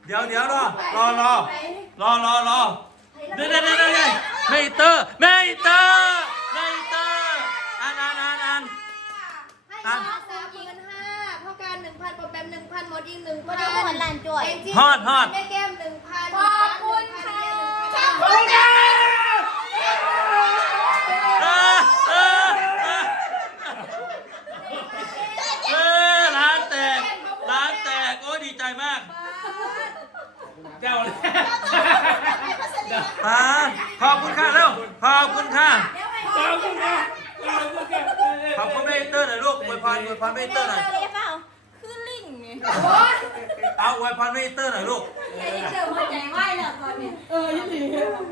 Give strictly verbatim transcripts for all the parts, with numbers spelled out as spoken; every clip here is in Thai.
เดี๋ยวเดี๋ยวรอรอรอรอรอรอเดี๋ยวเดี๋ยวเดี๋ยวเดี๋ยวแม่เตอร์แม่เตอร์แม่เตอร์อ่านอ่านอ่านอ่านให้น้องสามหมื่นห้าเท่ากันหนึ่งพันโปรแกรมหนึ่งพันโมดิ้งหนึ่งพันวันนี้คนลันจวดฮอดฮอดแม่แก้มหนึ่งพันขอบคุณค่ะขอบคุณค่ะเออเออเออร้านแตกร้านแตกโอ้ดีใจมากเจ้าเลยอ่าขอบคุณค่ะเร็วขอบคุณค่ะขอบคุณค่ะขอบคุณค่ะขอบคุณแม่เตอร์หน่อยลูกอวยพรอวยพรแม่เตอร์หน่อยเเปล่าคือลิงไงเอาอวยพรแม่เตอร์หน่อยลูกใจเจอหัวใจไหวเลยตอนนี้เออยี่หลี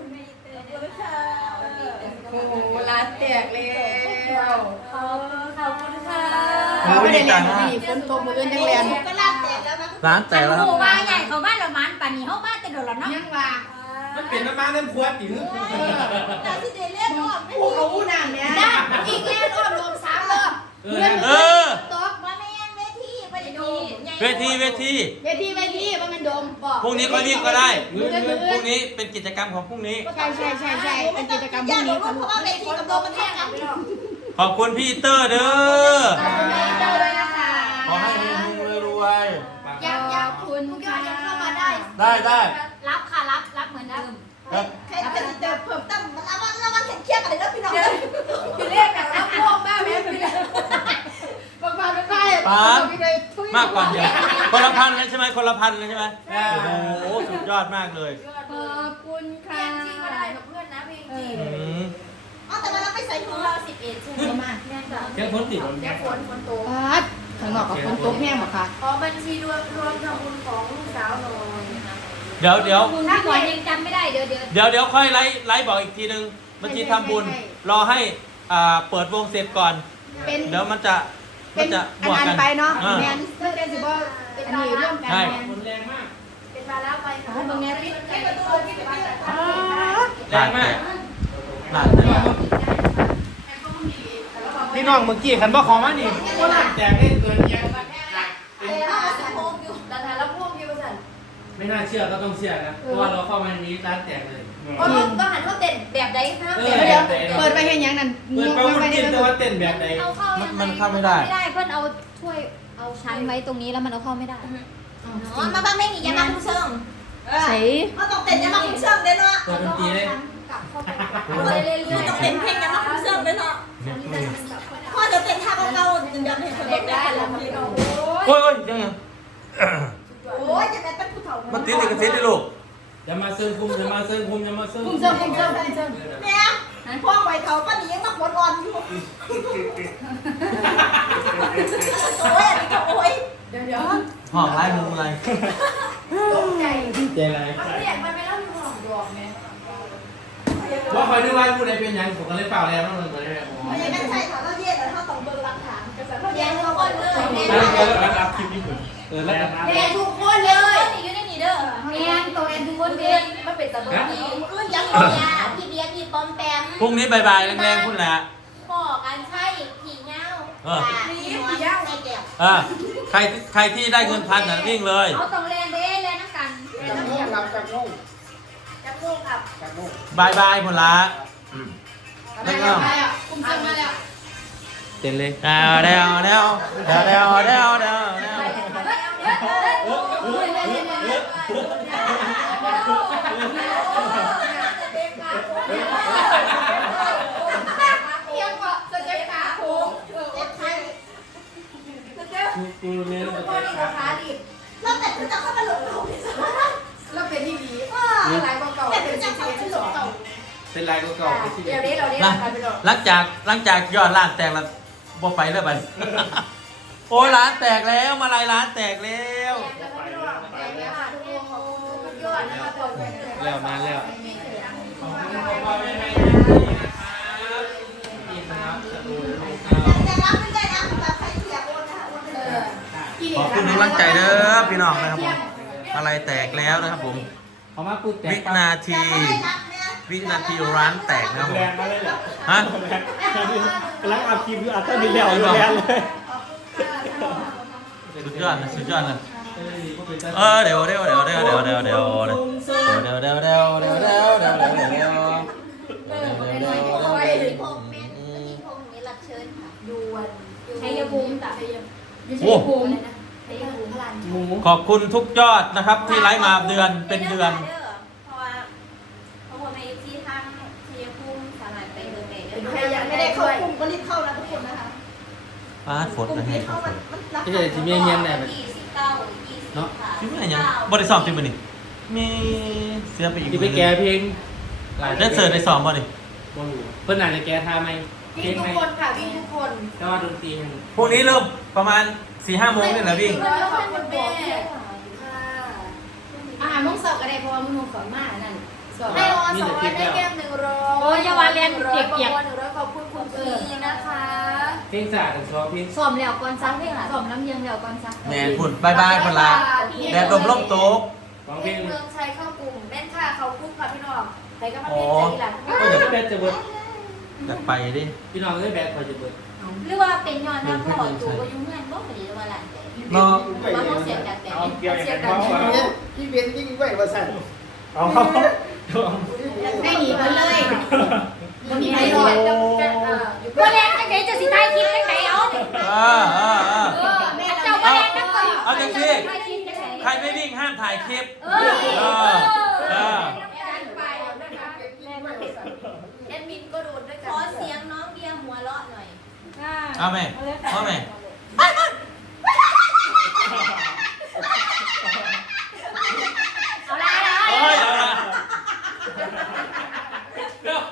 โอ้โหร้านแตกแล้วขอบขอบคุณค่ะไม่ได้เรียนดีฝนตกมือเอื้อนจังเรียนก็ร้านแตกแล้วนะร้านแตกแล้วครับโอ้ว่าใหญ่เขาบ้านเรามันป่านนี้เขาบ้านแต่โดนแล้วเนาะยังว่ามันเป็นน้ำมันน้ำขวดอยู่แต่ที่เดเล่นออกไม่โอ้ดีเขาอู้นานเนี่ยได้อีกแล้วรอบรวมสามรอบเออตกมาแม่เวทีไปดูเวทีเวทีเวทีเวทีว่ามันโดมบอกพรุ่งนี้ค่อยวิ่งก็ได้มือกันมือพรุ่งนี้เป็นกิจกรรมของพรุ่งนี้ใช่ใช่ใช่ใช่เป็นกิจกรรมพรุ่งนี้ค่ะเพราะว่าเวทีกับโดมมันแท่งกันขอบคุณพี่เตอร์เด้อขอบคุณแม่เจ้าด้วยนะคะขอให้เฮงๆรวยอยากอยากคุณทุกท่านยังเข้ามาได้ๆได้ได้รับค่ะรับรับเหมือนเดิมครับใครเป็นเดิมเพิ่มตั้มมันละวันละวันแข่งเคียงกันเลยนะพี่น้องคือเรียกแบบรับพวกบ้าแม่ไปเลยบางวันไม่ได้ป๊าบมากกว่าเดียวคนละพันเลยใช่ไหมคนละพันเลยใช่ไหมโอ้โหสุดยอดมากเลยขอบคุณค่ะจริงก็ได้กับเพื่อนนะเพลงจริงอืมอ๋อแต่มันเราไปใส่ถุงเราสิบเอ็ดใช่ไหมมาแน่นจ้ะแค่พ้นติดมันแค่แค่ฝนฝนตกพัดข้างนอกกับฝนตกแห้งบ่คะขอบัญชีรวมรวมทำบุญของลูกสาวหน่อยเดี๋ยวเดี๋ยวถ้าก่อนยังจำไม่ได้เดี๋ยวเดี๋ยวเดี๋ยวเดี๋ยวค่อยไลฟ์ไลฟ์บอกอีกทีนึงเมื่อกี้ทำบุญ รอให้อ่าเปิดวงเสร็จก่อนเป็นเดี๋ยวมันจะมัเป็น นจะบอัวกนกันไปเนาะอ่าแมนเพื่อนสิบ่อันนี้ร่วมกันใช่แมนคนแรงมากเป็นมาแล้วไปค่ะบางแง่ปิดแค่ประตูที่เป็นแรงมากร้านแตกพี่น้องเมื่อกี้ขันบ่ของมานี่ก็หลังแจกได้เกินยังดันทาแล้วพวกพี่ประสันไม่น่าเชื่อก็ต้องเชื่อนะเพราะว่าเราเข้ามาในนี้ร้านแตกเลยก็ก็หันเขาเต้นแบบใดคะเอเดี๋อยวเปิดไปเห็นยังนั่นเปิดเป้าคุณกินแต่ว่าเต้นแบบใดเอาเข้ายังไงมันเข้าไม่ได้ไม่ได้เพื่อนเอาถ้วยเอาชั้นไว้ตรงนี้แล้วมันเอาเข้าไม่ได้อ๋อมาบ้างไม่หนียามาคุณเชิงใส่มาต้องเต้นยามาคุณเชิงเด้เนาะเปิดดนตรีเลยกลับเข้าไปเรื่อยๆต้องเต้นเพลงยามาคุณเชิงเด้เนาะพ่อเดี๋ยวเต้นท่าเก่าๆเดี๋ยวเห็นคนเด็กได้แล้วพี่น้องโอ้ยโอ้ยยังไงโอ้ยจะเป็นผู้เฒ่ามันติดลิขสิทธิ์ดิลูกอย่ามาเซิร์ฟคุมอย่ามาเซิร์ฟคุมอย่ามาเซิร์ฟคุ้มเชิงคุ้มเชิงคุ้มเชิงแม่พ่อไวเฒ่าป้าหนียังมาปวดอ่อนอยู่โอ้ยอันนี้ก็โอ้ยเดี๋ยวเดี๋ยวห้องไรมุมอะไรตกใจเจอะไรมันเรียกมันไปแล้วมีห้องดวงไหมว่าคอยดูว่าผู้ใดเป็นยังผมก็เลยเปล่าแล้วนั่นเลยเลยโอ้ไม่ยังใช่ค่ะเราเย็นแล้วเราต้องเบิ่งหลักฐานกระสันเขาแย่งเราคนเลยแล้วแกแล้วรับคลิปญี่ปุ่นเออแล้วแม่ทุกคนเลยนี่อยู่ในนี่เด้อแม่ตัวเองทุกคนเด่นมันเป็นตะเบิดพี่รุ่นยังพี่ยาพี่เบียร์พี่ปอมแปมพรุ่งนี้บายๆแรงๆพุ่นแหละพ่อกันใช่ผีเงาผีเงาในแก้วอ่าใครใครที่ได้เงินพันน่ะวิ่งเลยเอาตรงแลนเด้แลนน้ำกันจับงูครับจับงูจับงูครับบายบายพุ่นละอืมมาแล้วมาแล้วคุ้มเชิงมาแล้วเต้นเลยเดาเดาเดาเดาเดาเดาเดาเดาเพียงก็สเต็ปขาโค้งเจ็บไทยสเต็ปกูเนี่ยทุกคนนี่กับขาดิบเราแต่คือจะเข้ามาหลงเราเนี่ยเราเป็นที่ดีหลายกว่าเก่าแต่เป็คืนอจะสิ่งเข้าที่มาหลสองงเราเป็นลายเก่าๆที่เดี๋ยวนี้เราได้หลัราง คาไปหรอกหลังจากหลังจากยอดร้านแตกแล้วบ่ไปเลยไป โอ้ยร้านแตกแล้วมาลายร้านแตกแล้วแล้วนานแล้วแต่รับไม่ได้นะแบบใครเสียโอนนะคะโอนเลยขอบคุณทุกกำลังใจเด้อพี่น้องนะครับผมมาลายแตกแล้วนะครับผมเขามาพูดแตกวินาที วินาทีร้านแตกนะครับผมแรงมาเลยแหละฮะกำลังอัพคลิปอยู่อัพต้นนี้แล้วแรงเลยสุดยอดนะสุดยอดเลยเออคุยกันเออเดี๋ยวเดี๋ยวเดี๋ยวเดี๋ยวเดี๋ยวเดี๋ยวเดี๋ยวเดี๋ยวเดี๋ยวเดี๋ยวเดี๋ยวเดี๋ยวเดี๋ยวเดี๋ยวเดี๋ยวเดี๋ยวเดี๋ยวเดี๋ยวเออไปหน่อยโอ้ยพงเมนที่พงนี้รับเชิญค่ะยวนชัยภูมิแต่ชัยไม่ใช่ภูมิชัยภูมิพลันหมูขอบคุณทุกยอดนะครับที่ไลฟ์มาเดือนเป็นเดือนเพราะว่าเพราะว่าในที่ทางชัยภูมิสามารถไปเดินได้เป็นใคใครรยัยัง งไม่ไม่ได้ได้เข้าเข้ากลุ่ลุ่มมก็รีบเข้านะทุกคนนะคะป้าฝนกลุ่นะมให้ที่เข้ามันมันรับที่จะที่เมียเงียนได้ไหมยี่สิบเก้ายี่สิบค่ะคิดว่าอย่างบริสอบจริงป่ะนี่มีเสียไปอีกที่ไปแก้เพลงเล่นเสิร์ฟในสอบป่ะนี่บอลลูเพื่อนอาจจะแก้ท่าไหมเพลวิ่งงทุให้กคนค่ะวิ่งทุกคนแต่ว่าดนตรีมันพรุ่งนี้เริ่มประมาณสี่ห้าโมงนี่แหละวิ่งร้อยขอบคุณแม่อาหารมุ้งสอบก็ได้เพราะว่ามุ้งสอนมากนั่นสอนให้ออนสองร้อยได้แก้มหนึ่งร้อยโอ้ยอย่าว่าเรียนเปียกๆหนึ่งร้อยขอบคุณคุณพีนะคะเพลงสาดกับซอเพลงสอมแล้วก่อนซักเพลงสอมน้ำเยียงแล้วก่อนซักแหนพุ่นบายบายคนละแดดลมล่มโต๊ะร้องเพเพลงเมืองชัยเข้ากลุ่มแม่นค่ะเขาคุกค่ะพี่น้องใครก็มาอ๋อเป็นใจหลังก็อยากแบทจะเบิดอยากไปดิพี่น้องได้แบทพอจะเบิดหรือว่าเป็นย้อนว่าพ่อจู่ก็ยุ่งเงินบ่พอดีว่าหลานแต่เนาะว่าเขาเสียกันแต่เอาเกี่ยวเสีอย ย่างกันั้น นแต่ว่าพี่เวียนยิ่งไหวว่าสั่นเอาให้หนีไปเลยมันมีใครไม่รรออดดกับเอ่ออยู่ก็แรงจังได๋จะสิตายคลิปจังได๋เอาเนี่ยอ่าอ่าอ่าแม่เจ้าเราบ่แรงนำก่อนเอาจังสิตายคลิปจังได๋ใครไม่วิ่งห้ามถ่ายคลิปเออเออเออแอดมินก็โดนด้วยกันขอเสียงน้องเบียร์หัวเราะหน่อยเอาไหมเอาไหมเอาละเอ้ยเอาละเดี๋ยว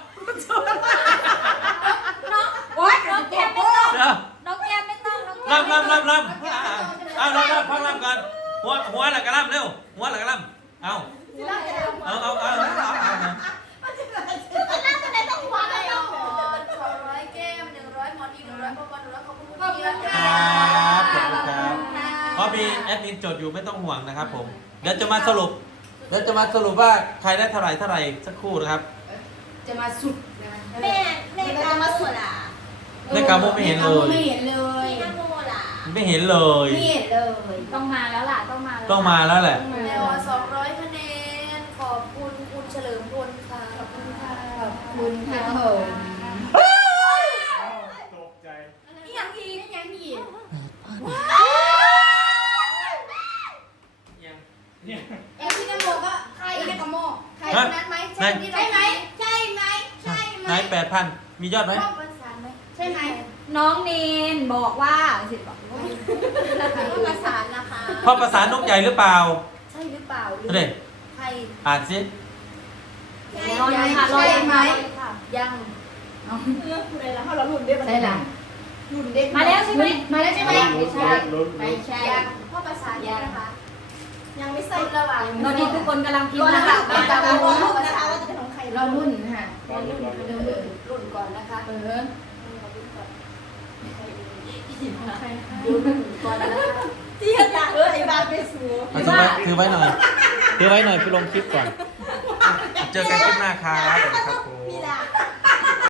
น้องโอ๊ยน้องแก้มไม่ต้องเดี๋ยวน้องแก้มไม่ต้องน้องแก้ลำมลำลำลำเอาลำลำพังลำก่อนหัวหัวหลักกระลำเร็วหัวหลักกระลำเอาเอาเอาเอาเอาเอานั่งตรงไหนต้องหัวเลยน้องสองร้อยแก้มหนึ่งร้อยหมอนอีกหนึ่งร้อยปอนด์หนึ่งร้อยขอบคุณพี่ครับขอบคุณครับเพราะมีแอดมินจดอยู่ไม่ต้องห่วงนะครับผมเดี๋ยวจะมาสรุปเดี๋ยวจะมาสรุปว่าใครได้เท่าไหร่เท่าไหร่สักครู่นะครับจะมาสุดนะแม่แม่กามาสุดล่ะในกาโมไม่เห็นเลยไม่เห็นเลยพี่นโมล่ะไม่เห็นเลยไม่เห็นเลยต้องมาแล้วล่ะต้องมาแล้วต้องมาแล้วแหละแมวสองร้อยคะแนนขอบคุณคุณเฉลิมพลค่ะขอบคุณค่ะขอบคุณค่ะผมตกใจอีกอย่างอีกยังอีกยังเนี่ยเอ็มพี่นโมก็ใครนโมใครฮะนั้นไหมไหนใช่ไหมใช่ไหมใช่ไหมไหนแปดพันมียอดไหมชอบภาษาไหมใช่ไหมน้องเนนบอกว่าสิบอกภาษานะคะพ่อภาษานกใหญ่หรือเปล่าใช่หรือเปล่าเด็กใครอ่านสิใช่ไหมยังใช่หลังมาแล้วใช่ไหมมาแล้วใช่ไหมลุ้นใช่ลุ้นไม่ใช่ยังพ่อภาษายังนะคะ ยังไม่ใส่ระหว่างตอนนี้ทุกคนกำลังพิมตัวพ์นะนะคะ คะตามตามรุ่นนะคะว่าจะเป็นของใครเรารุ่นค่ะลุ้นลุ้นลุ้นเออรุ่นก่อนนะคะเออรุ่นก่อนนะคะที่อยากเออไอ้บ้าไปสูเอาถือไว้ถือไว้หน่อยถือไว้หน่อยพี่ลงคลิปก่อน เจอกันคลิปหน้าครับสวัสดีครับผมมีลา